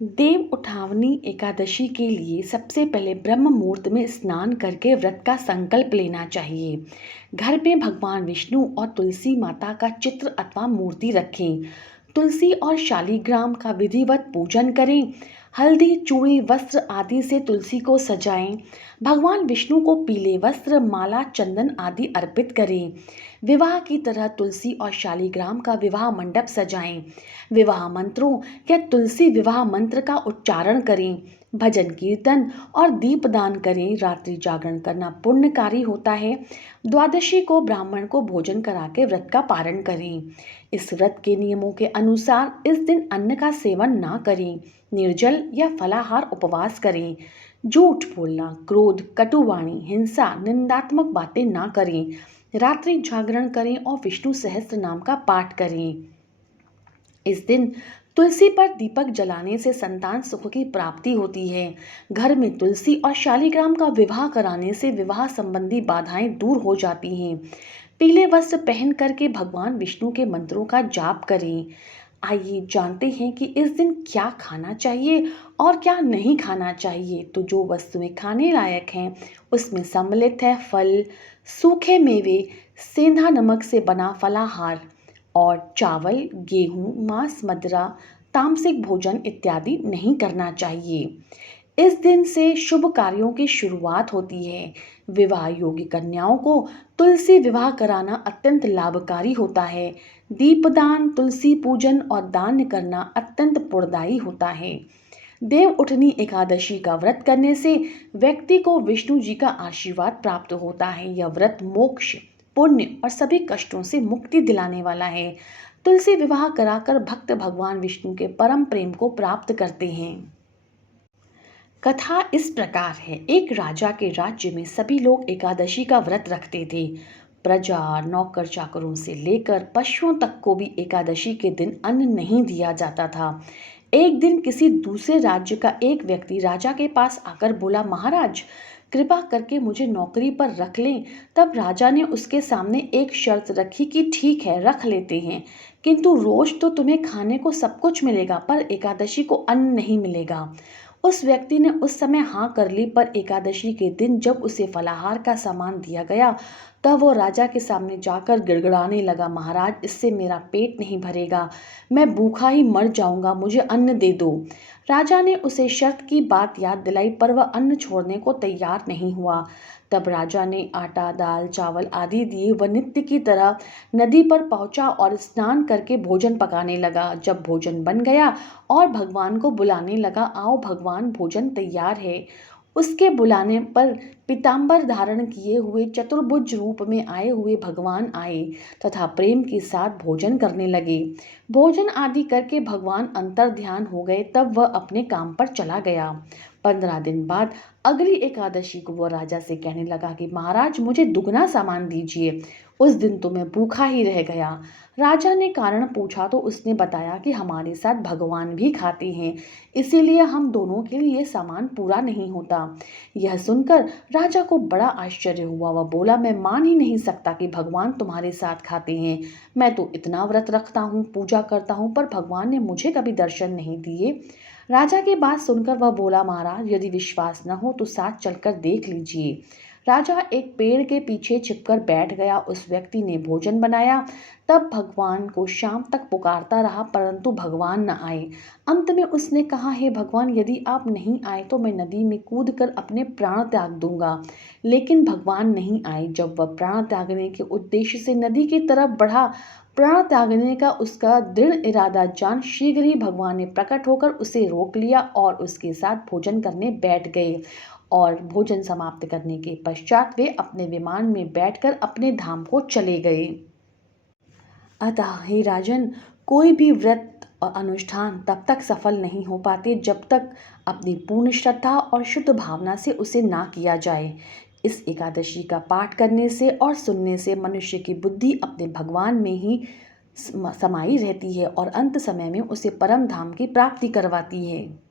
देव उठावनी एकादशी के लिए सबसे पहले ब्रह्म मुहूर्त में स्नान करके व्रत का संकल्प लेना चाहिए। घर में भगवान विष्णु और तुलसी माता का चित्र अथवा मूर्ति रखें। तुलसी और शालिग्राम का विधिवत पूजन करें। हल्दी, चूड़ी, वस्त्र आदि से तुलसी को सजाएं। भगवान विष्णु को पीले वस्त्र, माला, चंदन आदि अर्पित करें। विवाह की तरह तुलसी और शालिग्राम का विवाह मंडप सजाएं। विवाह मंत्रों या तुलसी विवाह मंत्र का उच्चारण करें। भजन कीर्तन और दीपदान करें। रात्रि जागरण करना पुण्यकारी होता है। द्वादशी को ब्राह्मण को भोजन करा के व्रत का पारण करें। इस व्रत के नियमों के अनुसार इस दिन अन्न का सेवन ना करें। निर्जल या फलाहार उपवास करें। झूठ बोलना, क्रोध, कटुवाणी, हिंसा, निंदात्मक बातें ना करें। रात्रि जागरण करें और विष्णु सहस्त्र नाम का पाठ करें। इस दिन तुलसी पर दीपक जलाने से संतान सुख की प्राप्ति होती है। घर में तुलसी और शालिग्राम का विवाह कराने से विवाह संबंधी बाधाएं दूर हो जाती हैं। पीले वस्त्र पहन करके भगवान विष्णु के मंत्रों का जाप करें। आइए जानते हैं कि इस दिन क्या खाना चाहिए और क्या नहीं खाना चाहिए। तो जो वस्तुएं खाने लायक हैं उसमें सम्मिलित है फल, सूखे मेवे, सेंधा नमक से बना फलाहार और चावल, गेहूं, मांस, मदिरा, तामसिक भोजन इत्यादि नहीं करना चाहिए। इस दिन से शुभ कार्यों की शुरुआत होती है। विवाह योग्य कन्याओं को तुलसी विवाह कराना अत्यंत लाभकारी होता है। दीपदान, तुलसी पूजन और दान करना अत्यंत पुण्यदायी होता है। देव उठनी एकादशी का व्रत करने से व्यक्ति को विष्णु जी का आशीर्वाद प्राप्त होता है। यह व्रत मोक्ष, पुण्य और सभी कष्टों से मुक्ति दिलाने वाला है। तुलसी विवाह कराकर भक्त भगवान विष्णु के परम प्रेम को प्राप्त करते हैं। कथा इस प्रकार है। एक राजा के राज्य में सभी लोग एकादशी का व्रत रखते थे। प्रजा, नौकर चाकरों से लेकर पशुओं तक को भी एकादशी के दिन अन्न नहीं दिया जाता था। एक दिन किसी दूसरे राज्य का एक व्यक्ति राजा के पास आकर बोला, महाराज कृपा करके मुझे नौकरी पर रख लें। तब राजा ने उसके सामने एक शर्त रखी कि ठीक है, रख लेते हैं, किंतु रोज तो तुम्हें खाने को सब कुछ मिलेगा पर एकादशी को अन्न नहीं मिलेगा। उस व्यक्ति ने उस समय हाँ कर ली, पर एकादशी के दिन जब उसे फलाहार का सामान दिया गया तब वो राजा के सामने जाकर गिड़गिड़ाने लगा, महाराज इससे मेरा पेट नहीं भरेगा, मैं भूखा ही मर जाऊंगा, मुझे अन्न दे दो। राजा ने उसे शर्त की बात याद दिलाई पर वह अन्न छोड़ने को तैयार नहीं हुआ। तब राजा ने आटा, दाल, चावल आदि दिए। वह नित्य की तरह नदी पर पहुंचा और स्नान करके भोजन पकाने लगा। जब भोजन बन गया और भगवान को बुलाने लगा, आओ भगवान भोजन तैयार है। उसके बुलाने पर पीताम्बर धारण किए हुए चतुर्भुज रूप में आए हुए भगवान आए तथा प्रेम के साथ भोजन करने लगे। भोजन आदि करके भगवान अंतर ध्यान हो गए। तब वह अपने काम पर चला गया। 15 दिन बाद अगली एकादशी को वह राजा से कहने लगा कि महाराज मुझे दुगना सामान दीजिए। उस दिन तो मैं भूखा ही रह गया। राजा ने कारण पूछा तो उसने बताया कि हमारे साथ भगवान भी खाते हैं, इसीलिए हम दोनों के लिए सामान पूरा नहीं होता। यह सुनकर राजा को बड़ा आश्चर्य हुआ। वह बोला, मैं मान ही नहीं सकता कि भगवान तुम्हारे साथ खाते हैं। मैं तो इतना व्रत रखता हूँ, पूजा करता हूँ, पर भगवान ने मुझे कभी दर्शन नहीं दिए। राजा की बात सुनकर वह बोला, महाराज यदि विश्वास न हो तो साथ चलकर देख लीजिए। राजा एक पेड़ के पीछे छिपकर बैठ गया। उस व्यक्ति ने भोजन बनाया। तब भगवान को शाम तक पुकारता रहा परंतु भगवान न आए। अंत में उसने कहा, हे भगवान यदि आप नहीं आए तो मैं नदी में कूदकर अपने प्राण त्याग दूंगा। लेकिन भगवान नहीं आए। जब वह प्राण त्यागने के उद्देश्य से नदी की तरफ बढ़ा, प्राण त्यागने का उसका दृढ़ इरादा जान शीघ्र ही भगवान ने प्रकट होकर उसे रोक लिया और उसके साथ भोजन करने बैठ गए। और भोजन समाप्त करने के पश्चात वे अपने विमान में बैठकर अपने धाम को चले गए। अतः हे राजन, कोई भी व्रत और अनुष्ठान तब तक सफल नहीं हो पाते जब तक अपनी पूर्ण श्रद्धा और शुद्ध भावना से उसे ना किया जाए। इस एकादशी का पाठ करने से और सुनने से मनुष्य की बुद्धि अपने भगवान में ही समाई रहती है और अंत समय में उसे परम धाम की प्राप्ति करवाती है।